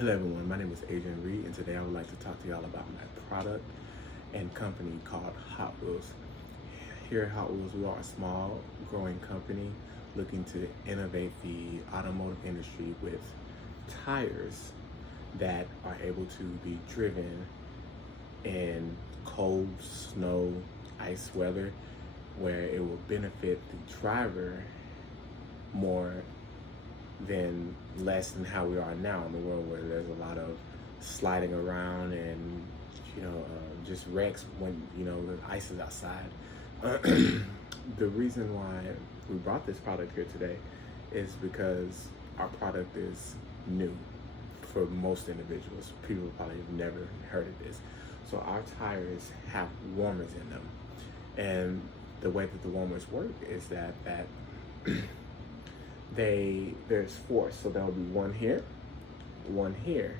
Hello everyone, my name is Adrian Reed, and today I would like to talk to y'all about my product and company called Hot Wheels. Here at Hot Wheels, we are a small, growing company looking to innovate the automotive industry with tires that are able to be driven in cold, snow, ice weather, where it will benefit the driver more than less than how we are now in the world, where there's a lot of sliding around and just wrecks when the ice is outside. The reason why we brought this product here today is because our product is new for most individuals. People probably have never heard of this. So our tires have warmers in them, and the way that the warmers work is that there's four, so there'll be one here, one here,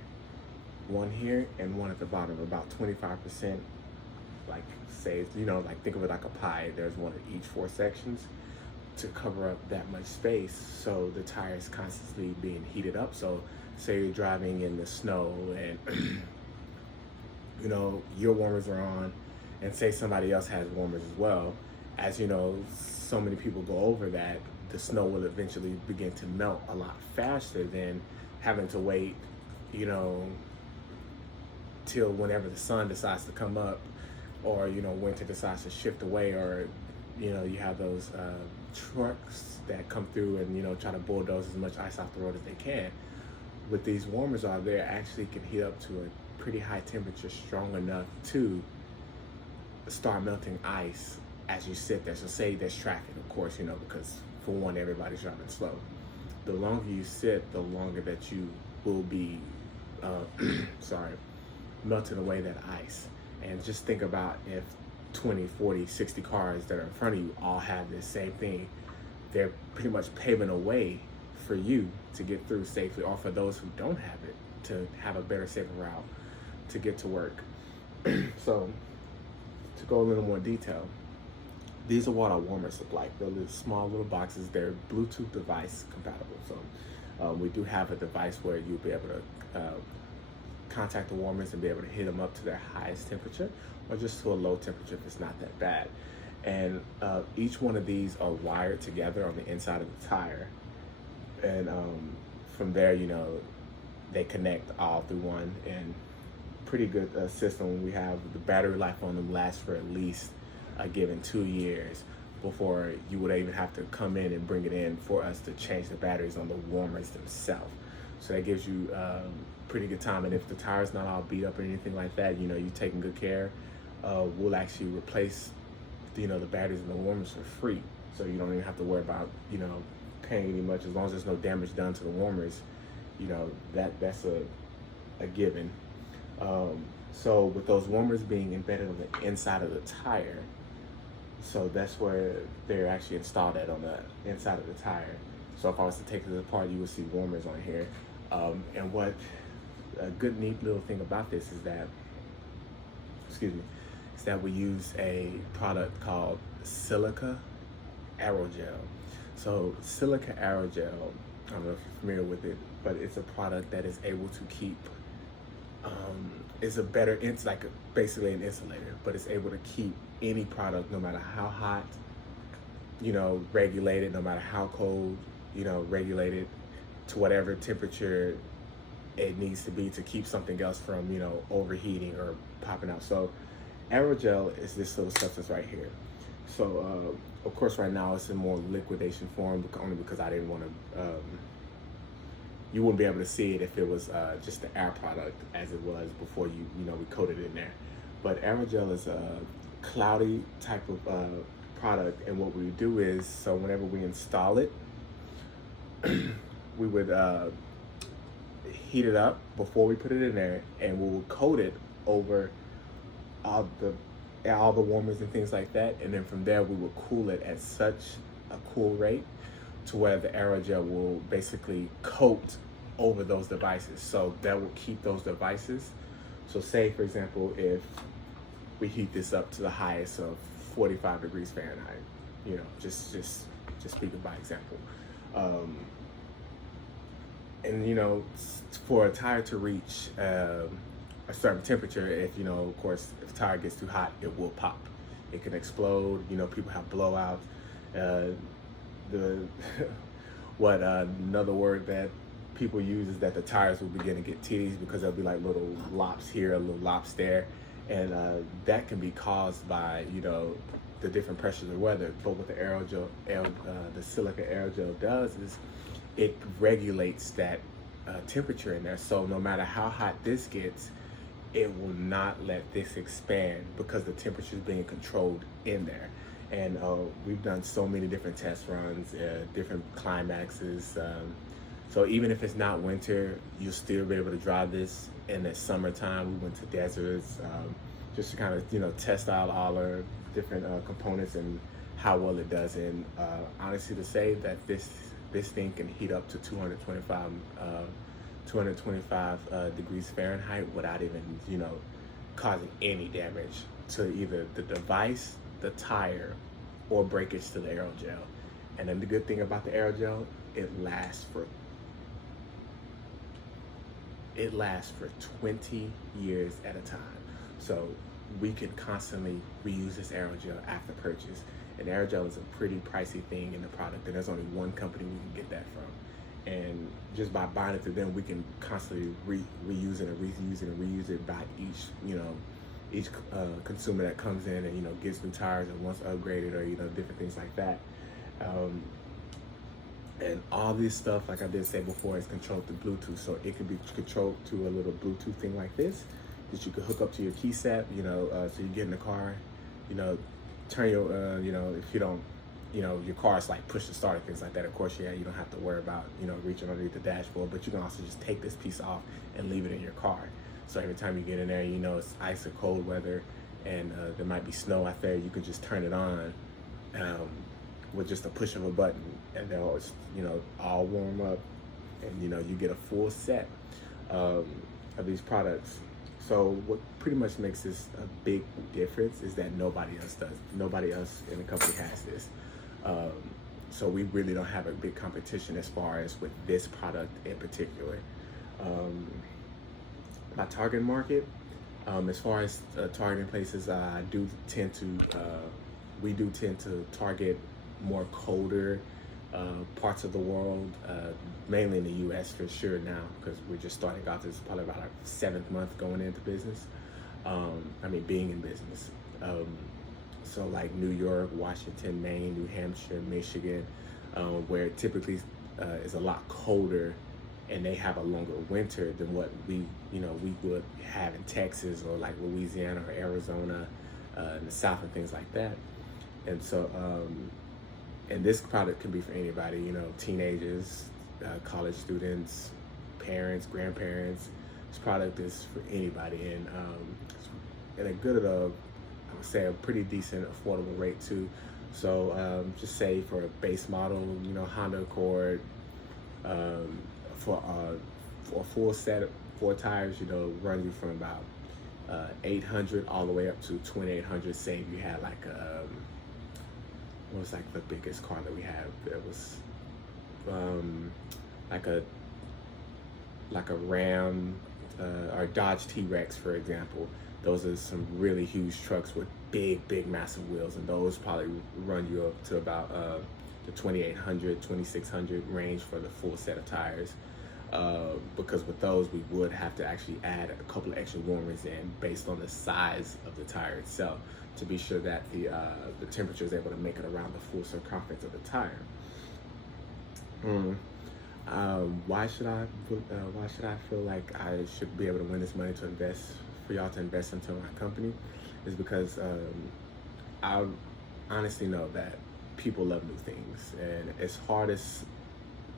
one here, and one at the bottom, about 25%. Like, say, like, think of it like a pie. There's one at each four sections to cover up that much space, so the tire is constantly being heated up. So say you're driving in the snow and your warmers are on, and say somebody else has warmers as well. As so many people go over that, the snow will eventually begin to melt a lot faster than having to wait, till whenever the sun decides to come up, or winter decides to shift away, or you have those trucks that come through and try to bulldoze as much ice off the road as they can. With these warmers on there, actually can heat up to a pretty high temperature, strong enough to start melting ice as you sit there. So say there's traffic, of course, because for one, everybody's driving slow. The longer you sit, the longer that you will be, melting away that ice. And just think about if 20, 40, 60 cars that are in front of you all have this same thing. They're pretty much paving a way for you to get through safely, or for those who don't have it, to have a better, safer route to get to work. So, to go a little more detail, these are what our warmers look like. They're little small little boxes. They're Bluetooth device compatible. So we do have a device where you'll be able to contact the warmers and be able to heat them up to their highest temperature, or just to a low temperature if it's not that bad. And each one of these are wired together on the inside of the tire. And from there, they connect all through one, and pretty good system. We have the battery life on them lasts for at least a given 2 years before you would even have to come in and bring it in for us to change the batteries on the warmers themselves. So that gives you pretty good time. And if the tire's not all beat up or anything like that, you're taking good care, we'll actually replace the batteries and the warmers for free. So you don't even have to worry about paying any much, as long as there's no damage done to the warmers. That's a given. So with those warmers being embedded on the inside of the tire, so that's where they're actually installed at, on the inside of the tire. So if I was to take this apart, you would see warmers on here. And what a good, neat little thing about this is that, is that we use a product called silica aerogel. So silica aerogel, I don't know if you're familiar with it, but it's a product that is able to keep, it's like basically an insulator, but it's able to keep any product, no matter how hot, regulated, no matter how cold, regulated to whatever temperature it needs to be, to keep something else from, overheating or popping out. So aerogel is this little substance right here. So of course right now it's in more liquidation form, only because I didn't want to, you wouldn't be able to see it if it was just the air product as it was before we coated it in there. But aerogel is a cloudy type of product, and what we do is, so whenever we install it, we would heat it up before we put it in there, and we will coat it over all the warmers and things like that, and then from there we will cool it at such a cool rate to where the aerogel will basically coat over those devices. So that will keep those devices. So say, for example, if we heat this up to the highest of 45 degrees Fahrenheit, just speaking by example, And for a tire to reach a certain temperature, if of course, if the tire gets too hot, it will pop. It can explode. People have blowouts. The what another word that people use is that the tires will begin to get titties because there'll be like little lops here, little lops there, and that can be caused by the different pressures of weather. But what the aerogel, the silica aerogel does is it regulates that temperature in there. So no matter how hot this gets, it will not let this expand because the temperature is being controlled in there. And we've done so many different test runs, different climaxes. So even if it's not winter, you'll still be able to drive this in the summertime. We went to deserts just to kind of test out all our different components and how well it does. And honestly, to say that this thing can heat up to 225 degrees Fahrenheit without even causing any damage to either the device, the tire, or breakage to the aerogel. And then the good thing about the aerogel, it lasts for 20 years at a time. So we can constantly reuse this aerogel after purchase. And aerogel is a pretty pricey thing in the product, and there's only one company we can get that from. And just by buying it through them, we can constantly reuse it and reuse it and reuse it by each consumer that comes in and gets new tires and wants upgraded or different things like that. And all this stuff, like I did say before, is controlled through Bluetooth. So it can be controlled to a little Bluetooth thing like this that you can hook up to your key set. So you get in the car, turn your, if you don't, your car's like push to start and things like that. Of course, you don't have to worry about, reaching underneath the dashboard, but you can also just take this piece off and leave it in your car. So every time you get in there, it's ice or cold weather and there might be snow out there, you can just turn it on with just a push of a button, and they'll always, all warm up, and you get a full set of these products. So what pretty much makes this a big difference is that nobody else does. Nobody else in the company has this. So we really don't have a big competition as far as with this product in particular. My target market, as far as targeting places, we do tend to target more colder parts of the world, mainly in the U.S. for sure now, because we're just starting out. This is probably about our 7th month going into business. Being in business. So like New York, Washington, Maine, New Hampshire, Michigan, where it typically is a lot colder, and they have a longer winter than what we would have in Texas or like Louisiana or Arizona, in the South and things like that. And so, and this product can be for anybody, teenagers, college students, parents, grandparents. This product is for anybody, and a good, I would say, a pretty decent, affordable rate too. So just say for a base model, Honda Accord, for a full set of 4 tires, run you from about $800 all the way up to $2,800. Say if you had like what was like the biggest car that we have? It was like a Ram or Dodge T-Rex, for example. Those are some really huge trucks with big, massive wheels, and those probably run you up to about the $2,800, $2,600 range for the full set of tires. Because with those, we would have to actually add a couple of extra warmers in based on the size of the tire itself to be sure that the temperature is able to make it around the full circumference of the tire. Why should I feel like I should be able to win this money to invest, for y'all to invest into my company? Is because I honestly know that people love new things, and as hard as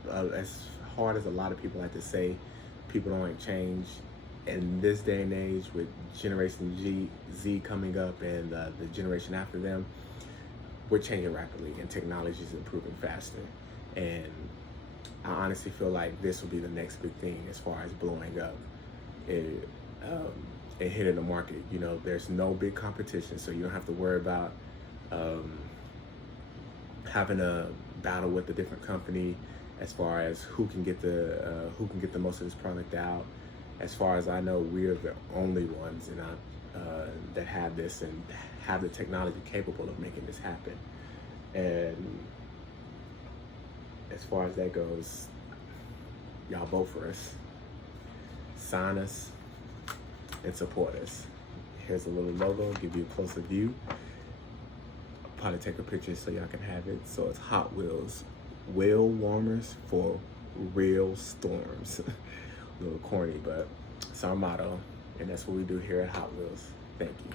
a lot of people like to say, people don't like change. In this day and age, with Generation Z coming up and the generation after them, we're changing rapidly, and technology is improving faster. And I honestly feel like this will be the next big thing as far as blowing up and hitting the market. There's no big competition, so you don't have to worry about having a battle with a different company as far as who can get the most of this product out. As far as I know, we're the only ones that have this and have the technology capable of making this happen. And as far as that goes, y'all vote for us, sign us, and support us. Here's a little logo, give you a closer view. I'll probably take a picture so y'all can have it. So it's Hot Wheels, wheel warmers for real storms. A little corny, but it's our motto, and that's what we do here at Hot Wheels. Thank you.